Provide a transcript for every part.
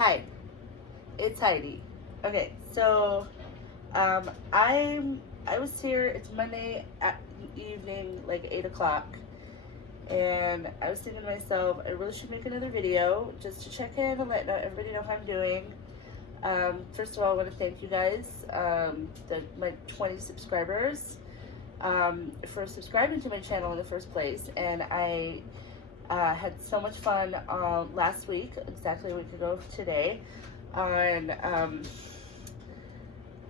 Hi, it's Heidi. Okay, so I was here. It's Monday evening, like 8 o'clock, and I was thinking to myself, I really should make another video just to check in and let everybody know how I'm doing. First of all, I want to thank you guys, my 20 subscribers, for subscribing to my channel in the first place, and I had so much fun last week, exactly a week ago today, on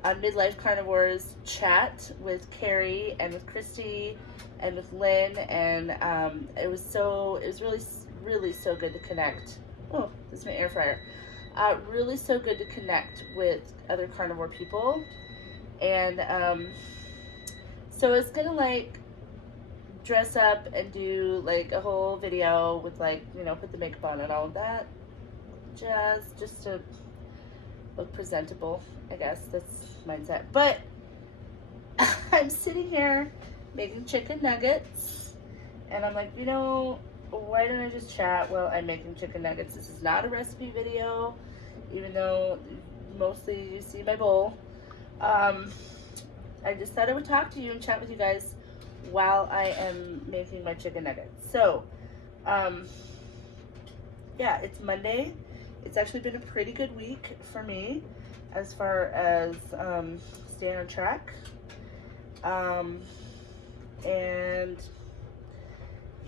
Midlife Carnivores Chat with Carrie and with Christy and with Lynn, and it was really so good to connect. Oh, this is my air fryer. Really so good to connect with other carnivore people, and so it's gonna like dress up and do like a whole video with like, put the makeup on and all of that just to look presentable. I guess that's mindset. But I'm sitting here making chicken nuggets, and I'm like, why don't I just chat while I'm making chicken nuggets? This is not a recipe video, even though mostly you see my bowl. I just thought I would talk to you and chat with you guys while I am making my chicken nuggets. So, yeah, it's Monday. It's actually been a pretty good week for me as far as staying on track. And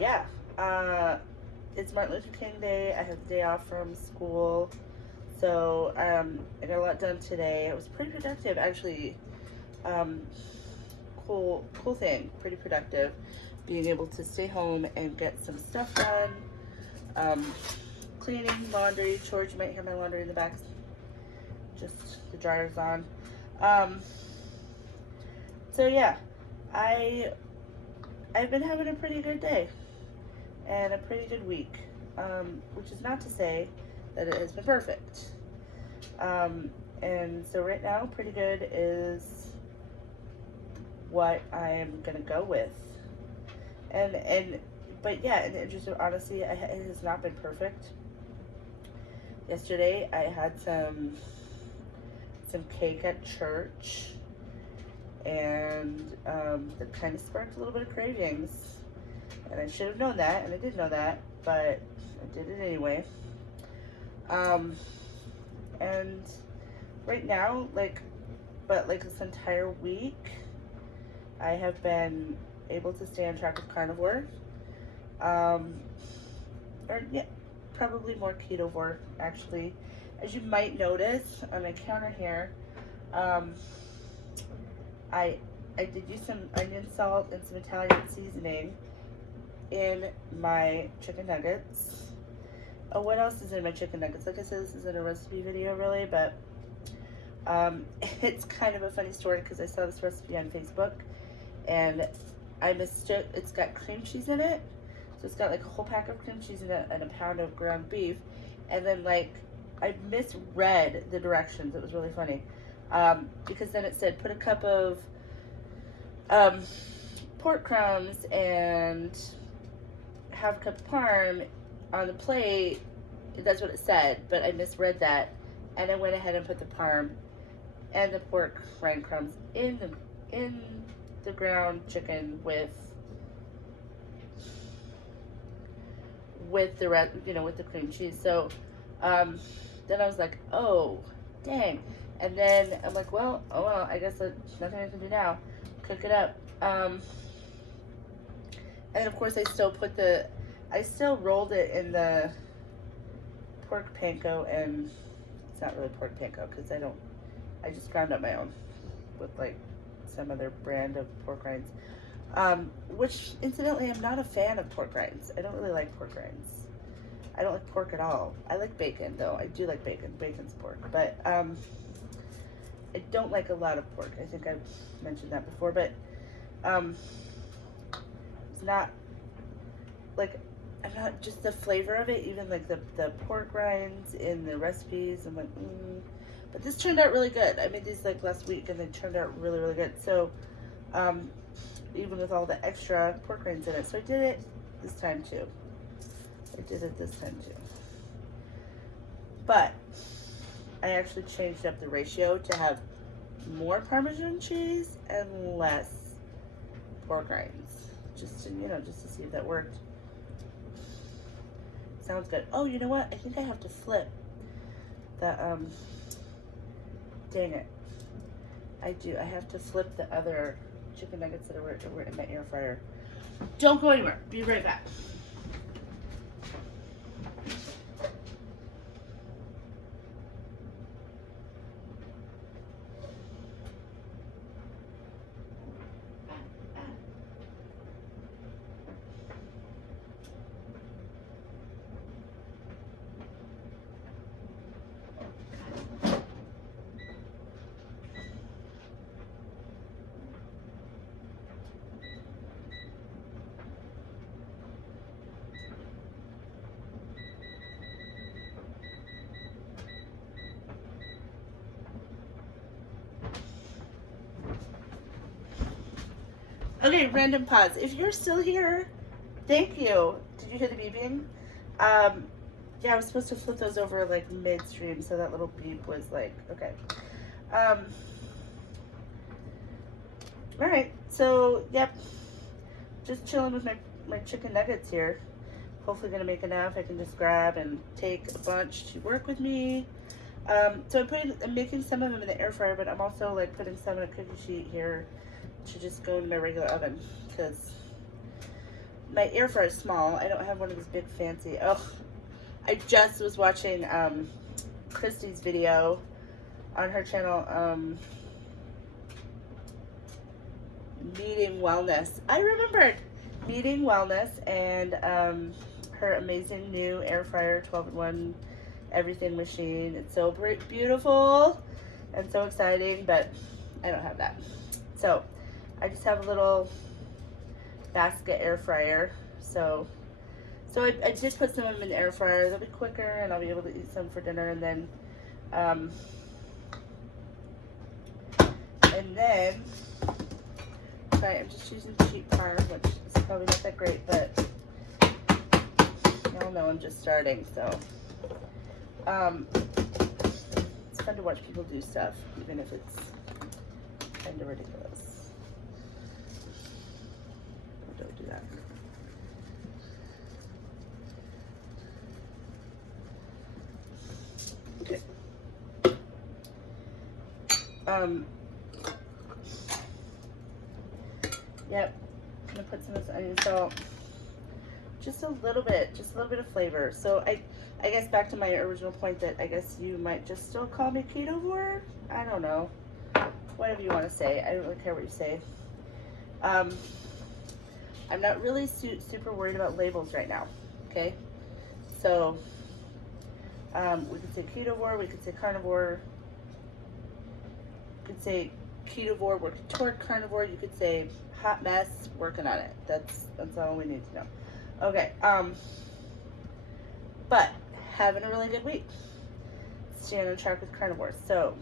yeah, it's Martin Luther King Day. I have the day off from school, so I got a lot done today. It was pretty productive, actually. Cool thing, pretty productive, being able to stay home and get some stuff done. Cleaning, laundry, chores. You might hear my laundry in the back, just the dryer's on. So yeah, I've been having a pretty good day and a pretty good week, which is not to say that it has been perfect. And so right now, pretty good is what I'm gonna go with. But yeah, in the interest of honesty, it has not been perfect. Yesterday, I had some cake at church, and that kind of sparked a little bit of cravings. And I should have known that, and I did know that, but I did it anyway. And right now, but this entire week, I have been able to stay on track with carnivore. Probably more ketovore, actually. As you might notice on my counter here, I did use some onion salt and some Italian seasoning in my chicken nuggets. Oh, what else is in my chicken nuggets? Like I said, this isn't a recipe video really, but it's kind of a funny story because I saw this recipe on Facebook and I mistook. It's got cream cheese in it, so it's got like a whole pack of cream cheese in it and a pound of ground beef, and then I misread the directions. It was really funny, because then it said put a cup of pork crumbs and half a cup of parm on the plate. That's what it said, but I misread that, and I went ahead and put the parm and the pork rind crumbs in the ground chicken with the with the cream cheese. So then I was like, oh dang, and then I'm like, well, I guess there's nothing I can do now. Cook it up. And of course I still rolled it in the pork panko, and it's not really pork panko because I just ground up my own with some other brand of pork rinds, which incidentally I'm not a fan of pork rinds. I don't really like pork rinds. I don't like pork at all. I like bacon though. I do like bacon. Bacon's pork, but I don't like a lot of pork. I think I've mentioned that before, but it's not I'm not just the flavor of it, even the pork rinds in the recipes. I'm like, but this turned out really good. I made these last week and they turned out really, really good. So, even with all the extra pork rinds in it. So I did it this time too. But I actually changed up the ratio to have more Parmesan cheese and less pork rinds, just to, just to see if that worked. Sounds good. Oh, you know what? I think I have to flip the, dang it. I do. I have to flip the other chicken nuggets that were in my air fryer. Don't go anywhere. Be right back. Okay, random pause. If you're still here, thank you. Did you hear the beeping? Yeah, I was supposed to flip those over like midstream, so that little beep was like, okay. All right, so, yep, just chilling with my chicken nuggets here. Hopefully gonna make enough. I can just grab and take a bunch to work with me. So I'm making some of them in the air fryer, but I'm also like putting some in a cookie sheet here to just go in my regular oven, because my air fryer is small. I don't have one of these big fancy. Oh, I just was watching Christy's video on her channel, Meeting Wellness. I remembered Meeting Wellness, and her amazing new air fryer 12-in-1 everything machine. It's so beautiful and so exciting, but I don't have that. So I just have a little basket air fryer. So I did put some of them in the air fryer. They'll be quicker, and I'll be able to eat some for dinner. And then sorry, I'm just using cheap parm, which is probably not that great, but y'all know I'm just starting, so it's fun to watch people do stuff, even if it's kind of ridiculous. Don't do that. Okay. Yep. I'm gonna put some of this onion salt. Just a little bit of flavor. So I guess back to my original point that I guess you might just still call me Carnivore. I don't know. Whatever you want to say. I don't really care what you say. I'm not really super worried about labels right now. Okay. So we could say Carnivore, we could say Carnivore, you could say Carnivore working toward Carnivore, you could say hot mess, working on it. That's all we need to know. Okay, but having a really good week. Staying on track with Carnivore, so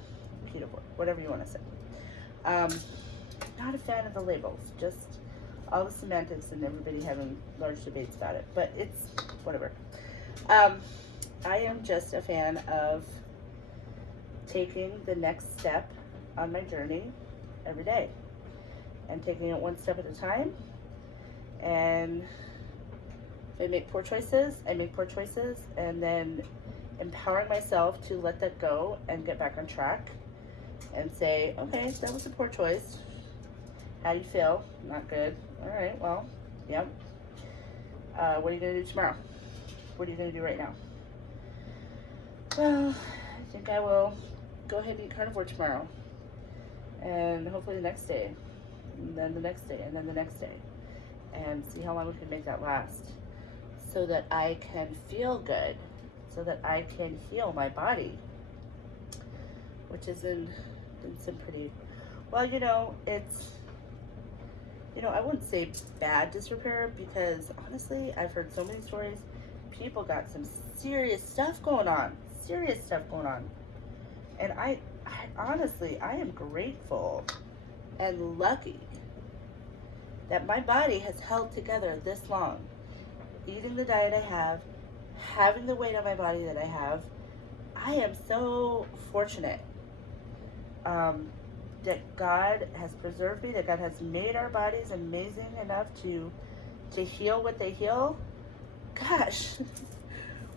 Carnivore, whatever you want to say. Not a fan of the labels, just all the semantics and everybody having large debates about it, but it's whatever. I am just a fan of taking the next step on my journey every day and taking it one step at a time. And if I make poor choices, I make poor choices, and then empowering myself to let that go and get back on track and say, okay, that was a poor choice. How do you feel? Not good. All right, well, yep. What are you going to do tomorrow? What are you going to do right now? Well, I think I will go ahead and eat Carnivore tomorrow. And hopefully the next day. And then the next day. And then the next day. And see how long we can make that last. So that I can feel good. So that I can heal my body. Which is in some pretty... Well, it's... I wouldn't say bad disrepair, because honestly, I've heard so many stories. People got some serious stuff going on. And I honestly, I am grateful and lucky that my body has held together this long. Eating the diet I have, having the weight on my body that I have, I am so fortunate that God has preserved me, that God has made our bodies amazing enough to heal what they heal. Gosh,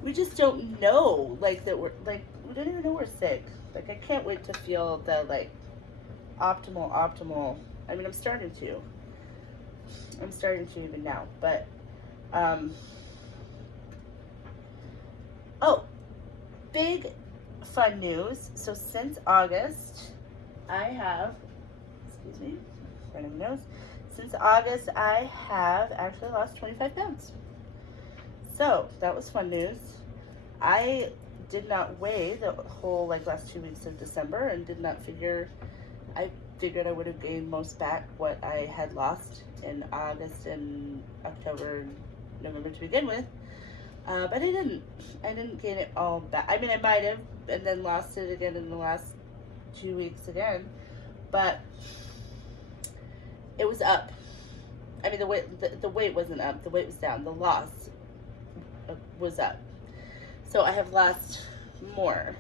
we just don't know, like, that we're, like, we don't even know we're sick. Like, I can't wait to feel the, like, optimal, I mean, I'm starting to even now, but, oh, big fun news. So since August, I have, excuse me, front of my nose. Since August, I have actually lost 25 pounds. So that was fun news. I did not weigh the whole, like, last 2 weeks of December and did not figure, I figured I would have gained most back what I had lost in August and October and November to begin with. But I didn't gain it all back. I mean, I might have, and then lost it again in the last 2 weeks again, but it was up. I mean, the weight wasn't up, the weight was down. The loss was up. So I have lost more.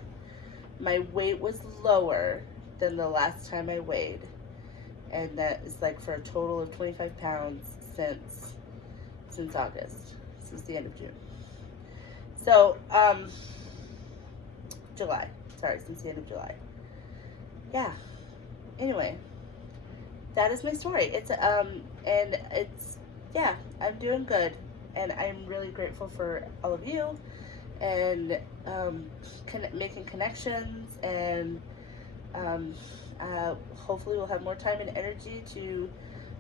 My weight was lower than the last time I weighed, and that is like for a total of 25 pounds since August, since the end of June. So, July. Sorry, since the end of July. Yeah. Anyway, that is my story. It's and it's, yeah, I'm doing good, and I'm really grateful for all of you, and making connections, and hopefully we'll have more time and energy to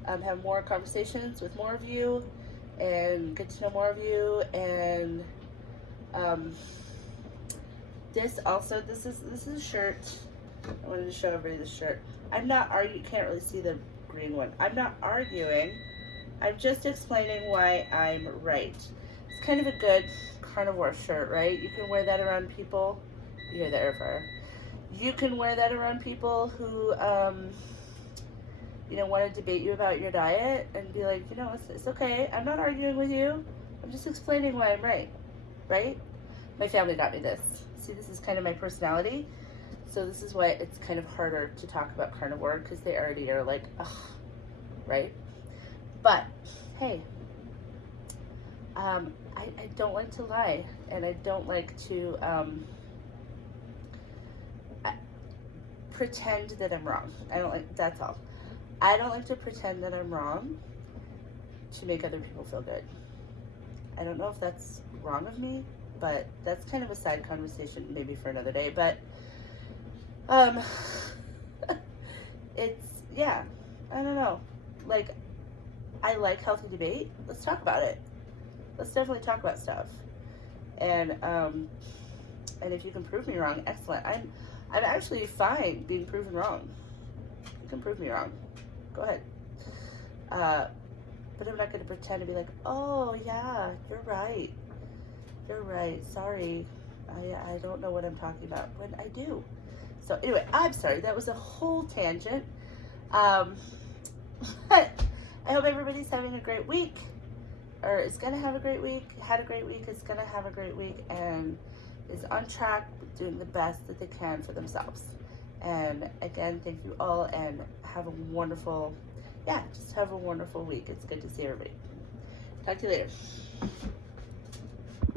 have more conversations with more of you, and get to know more of you, and this is a shirt. I wanted to show everybody this shirt. I'm not arguing. You can't really see the green one. I'm not arguing. I'm just explaining why I'm right. It's kind of a good carnivore shirt, right? You can wear that around people. You hear the air fryer. You can wear that around people who, want to debate you about your diet and be like, it's okay. I'm not arguing with you. I'm just explaining why I'm right. Right? My family got me this. See, this is kind of my personality. So this is why it's kind of harder to talk about carnivore, because they already are like, ugh, right? But, hey, I don't like to lie, and I don't like to pretend that I'm wrong. That's all. I don't like to pretend that I'm wrong to make other people feel good. I don't know if that's wrong of me, but that's kind of a side conversation maybe for another day. But it's, yeah, I don't know. Like, I like healthy debate. Let's talk about it. Let's definitely talk about stuff. And if you can prove me wrong, excellent. I'm actually fine being proven wrong. You can prove me wrong. Go ahead. But I'm not going to pretend to be like, oh yeah, you're right. You're right. Sorry. I don't know what I'm talking about, when I do. So anyway, I'm sorry. That was a whole tangent. But I hope everybody's having a great week, or is going to have a great week, had a great week, is going to have a great week, and is on track with doing the best that they can for themselves. And again, thank you all, and have a wonderful, just have a wonderful week. It's good to see everybody. Talk to you later.